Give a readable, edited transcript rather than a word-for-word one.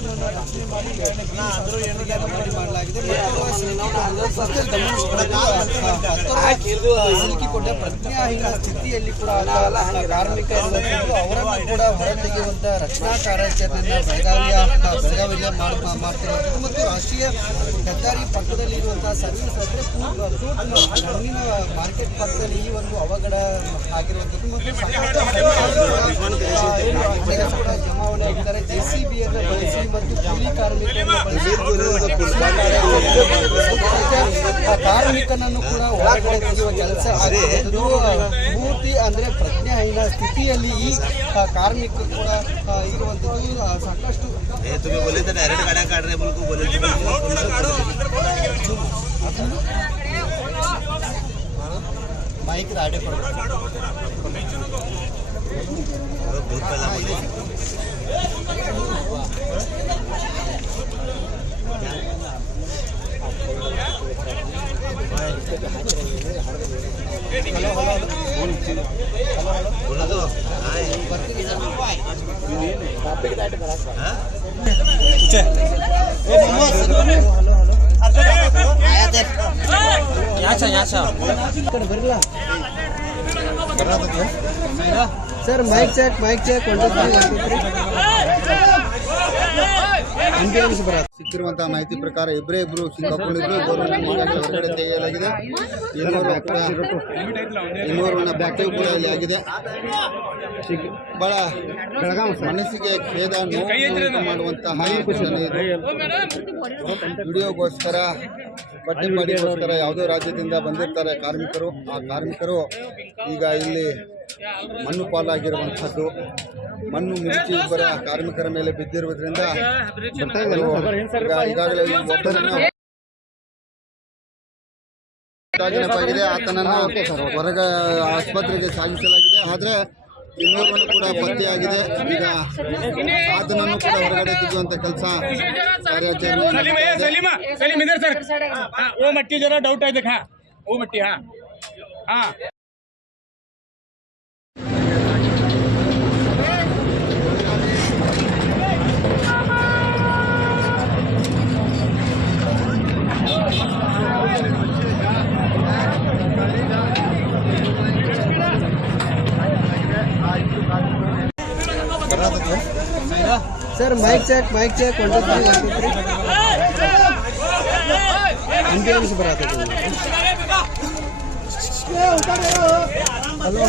ಜೀವನವನ್ನು ರಕ್ಷಣೆ ಮಾಡಿ ಮಾಡಲಾಗಿದೆ. ಸಿಲುಕಿಕೊಂಡ ಪ್ರಜ್ಞಾಹೀನ ಸ್ಥಿತಿಯಲ್ಲಿ ಕೂಡ ಕಾರ್ಮಿಕ ಅವರನ್ನು ಕೂಡ ಹೊರತೆಗೆಯುವಂತ ರಕ್ಷಣಾ ಕಾರ್ಯಾಚರಣೆಯನ್ನು ಬೆಳಗಾವಿಯ ಮಾಡ್ತಿರುವಂಥದ್ದು ಮತ್ತು ರಾಷ್ಟ್ರೀಯ ಹೆದ್ದಾರಿ ಪಕ್ಕದಲ್ಲಿ ಇರುವಂತಹ ಸರ್ವಿಸ್ ಅಂದರೆ ಹಣ್ಣಿನ ಮಾರ್ಕೆಟ್ ಪಕ್ಕದಲ್ಲಿ ಈ ಒಂದು ಅವಘಡ ಆಗಿರುವಂಥದ್ದು ಮತ್ತು ಕೂಡ ಜಮಾವಣೆ ಆಗಿದ್ದಾರೆ. JCBಯನ್ನು ಬಳಸಿ ಮತ್ತು ಕೂಲಿ ಕಾರ್ಮಿಕನನ್ನು ಕೂಡ ಒಳಗಡೆ ತೆಗೆಯುವ ಕೆಲಸ ಆಗಿರುವಂಥದ್ದು. ಪೂರ್ತಿ ಅಂದರೆ ಪ್ರಜ್ಞಾಹೀನ ಸ್ಥಿತಿಯಲ್ಲಿ ಈ ಕಾರ್ಮಿಕ ಕೂಡ ಇರುವಂಥದ್ದು. ಸಾಕಷ್ಟು माइक राडे पड़ सर माइक चेक ಸಿಕ್ಕಿರುವಂತಹ ಮಾಹಿತಿ ಪ್ರಕಾರ ಇಬ್ಬರು ಸಿಕ್ಕಾಕೊಂಡಿದ್ರು. ಹೊರಗಡೆ ತೆಗೆಯಲಾಗಿದೆ. ಇನ್ನೂರನ್ನ ಬ್ಯಾಕ್ಟೀವ್ ಕೂಡ ಇಲ್ಲಿ ಆಗಿದೆ. ಬಹಳ ಮನಸ್ಸಿಗೆ ಖೇದ ನೋವು ಮಾಡುವಂತಹ ವಿಡಿಯೋಗೋಸ್ಕರ ಬಟ್ಟೆ ಮಾಡಿಗೋಸ್ಕರ ಯಾವುದೋ ರಾಜ್ಯದಿಂದ ಬಂದಿರ್ತಾರೆ ಕಾರ್ಮಿಕರು. ಆ ಕಾರ್ಮಿಕರು ಈಗ ಇಲ್ಲಿ ಮಣ್ಣು ಪಾಲಾಗಿರುವಂಥದ್ದು. ಮಣ್ಣು ಮುಚ್ಚಿ ಇಬ್ಬರ ಕಾರ್ಮಿಕರ ಮೇಲೆ ಬಿದ್ದಿರುವುದರಿಂದ ಈಗಾಗಲೇ ಆಗಿದೆ. ಆತನನ್ನು ಹೊರಗೆ ಆಸ್ಪತ್ರೆಗೆ ಸಾಗಿಸಲಾಗಿದೆ. ಆದರೆ ಇನ್ನೂರನ್ನು ಕೂಡ ಪತ್ತೆಯಾಗಿದೆ. ಈಗ ಆತನನ್ನು ಕೂಡ ಹೊರಗಡೆ ತೆಗೆಯುವಂತ ಕೆಲಸ ಕಾರ್ಯಾಚರಣೆ. सर माइक चेक एम्बुलेंस बराते हेलो